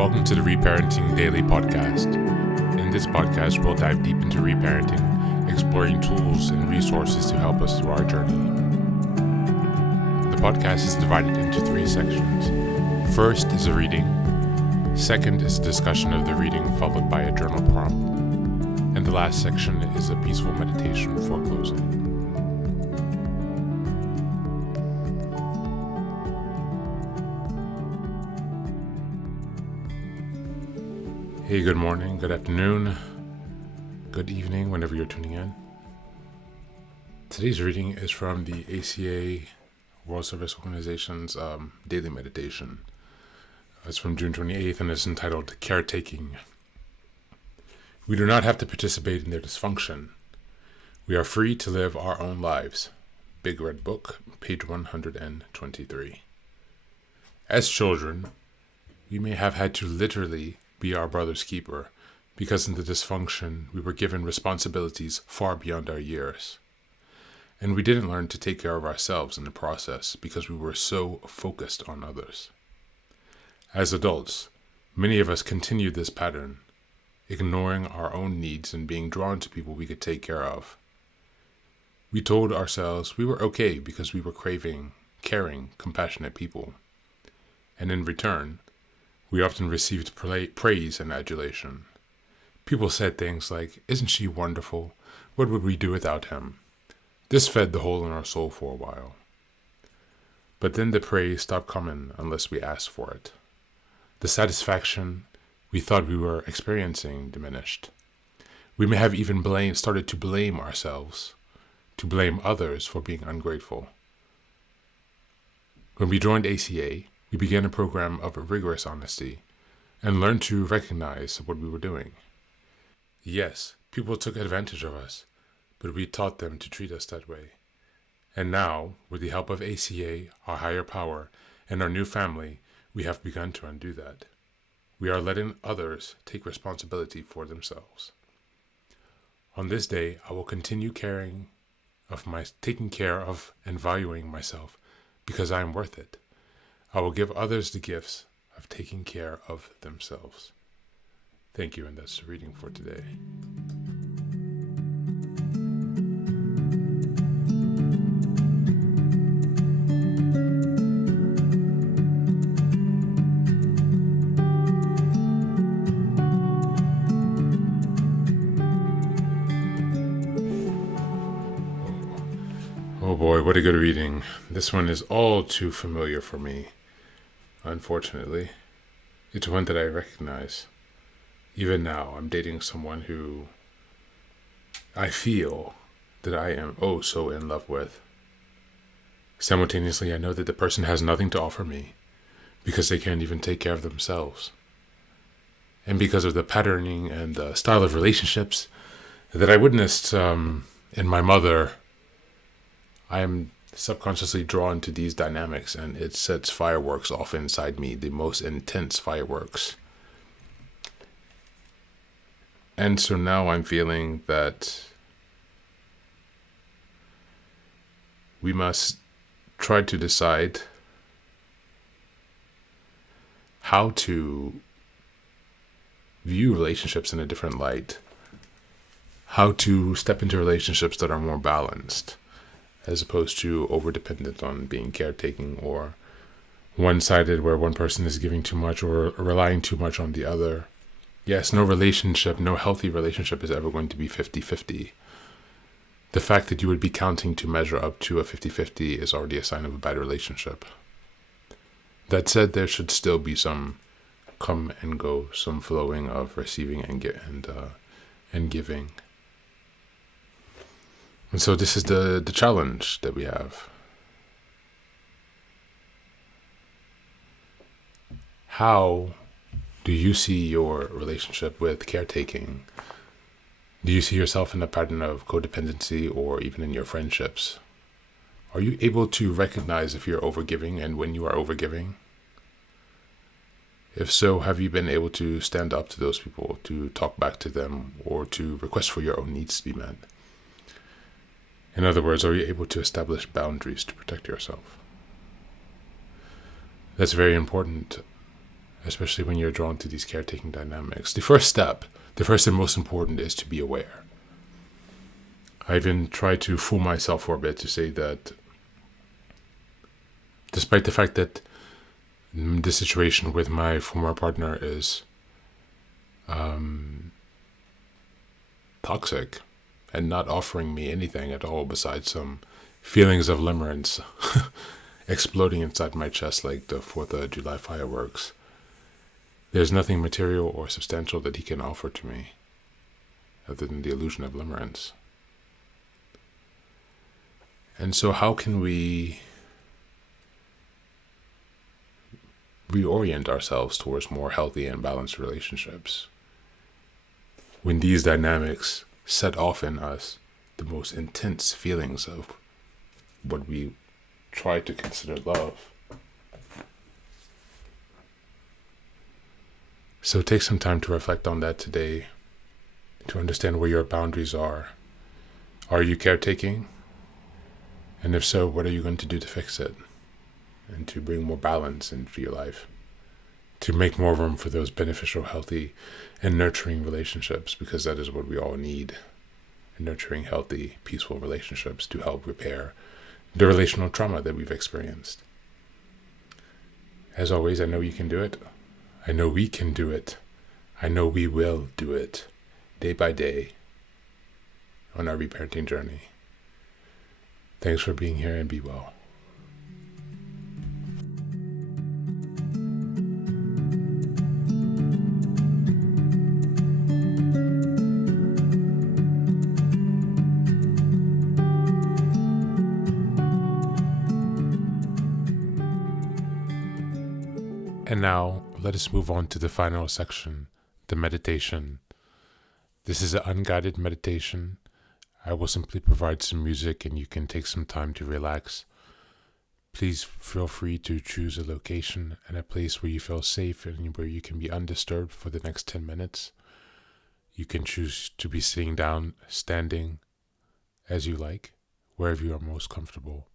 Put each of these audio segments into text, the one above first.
Welcome to the Reparenting Daily podcast. In this podcast, we'll dive deep into reparenting, exploring tools and resources to help us through our journey. The podcast is divided into 3 sections. First is a reading. Second is a discussion of the reading, followed by a journal prompt. And the last section is a peaceful meditation for closing. Hey, good morning, good afternoon, good evening, whenever you're tuning in. Today's reading is from the ACA World Service Organization's daily meditation. It's from June 28th and it's entitled Caretaking. We do not have to participate in their dysfunction. We are free to live our own lives. Big Red Book, page 123. As children, we may have had to literally be our brother's keeper, because in the dysfunction we were given responsibilities far beyond our years. And we didn't learn to take care of ourselves in the process because we were so focused on others. As adults, many of us continued this pattern, ignoring our own needs and being drawn to people we could take care of. We told ourselves we were okay because we were craving caring, compassionate people. And in return, we often received praise and adulation. People said things like, "Isn't she wonderful? What would we do without him?" This fed the hole in our soul for a while. But then the praise stopped coming unless we asked for it. The satisfaction we thought we were experiencing diminished. We may have even started to blame ourselves, to blame others for being ungrateful. When we joined ACA, we began a program of rigorous honesty and learned to recognize what we were doing. Yes, people took advantage of us, but we taught them to treat us that way. And now, with the help of ACA, our higher power, and our new family, we have begun to undo that. We are letting others take responsibility for themselves. On this day, I will continue taking care of and valuing myself because I am worth it. I will give others the gifts of taking care of themselves. Thank you, and that's the reading for today. Oh boy, what a good reading. This one is all too familiar for me. Unfortunately, it's one that I recognize. Even now, I'm dating someone who I feel that I am so in love with. Simultaneously, I know that the person has nothing to offer me because they can't even take care of themselves. And because of the patterning and the style of relationships that I witnessed in my mother, I am subconsciously drawn to these dynamics, and it sets fireworks off inside me, the most intense fireworks. And so now I'm feeling that we must try to decide how to view relationships in a different light, how to step into relationships that are more balanced, as opposed to over-dependent on being caretaking or one-sided where one person is giving too much or relying too much on the other. Yes, no healthy relationship is ever going to be 50-50. The fact that you would be counting to measure up to a 50-50 is already a sign of a bad relationship. That said, there should still be some come and go, some flowing of receiving and giving. And so this is the challenge that we have. How do you see your relationship with caretaking? Do you see yourself in a pattern of codependency or even in your friendships? Are you able to recognize if you're overgiving and when you are overgiving? If so, have you been able to stand up to those people, to talk back to them, or to request for your own needs to be met? In other words, are you able to establish boundaries to protect yourself? That's very important especially when you're drawn to these caretaking dynamics. The first and most important, is to be aware. I even tried to fool myself for a bit to say that despite the fact that the situation with my former partner is toxic and not offering me anything at all besides some feelings of limerence exploding inside my chest like the 4th of July fireworks, there's nothing material or substantial that he can offer to me other than the illusion of limerence. And so how can we reorient ourselves towards more healthy and balanced relationships when these dynamics set off in us the most intense feelings of what we try to consider love? So take some time to reflect on that today, to understand where your boundaries are. Are you caretaking? And if so, what are you going to do to fix it? And to bring more balance into your life, to make more room for those beneficial, healthy, and nurturing relationships, because that is what we all need. Nurturing, healthy, peaceful relationships to help repair the relational trauma that we've experienced. As always, I know you can do it. I know we can do it. I know we will do it day by day on our reparenting journey. Thanks for being here, and be well. And now, let us move on to the final section, the meditation. This is an unguided meditation. I will simply provide some music and you can take some time to relax. Please feel free to choose a location and a place where you feel safe and where you can be undisturbed for the next 10 minutes. You can choose to be sitting down, standing, as you like, wherever you are most comfortable.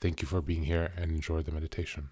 Thank you for being here and enjoy the meditation.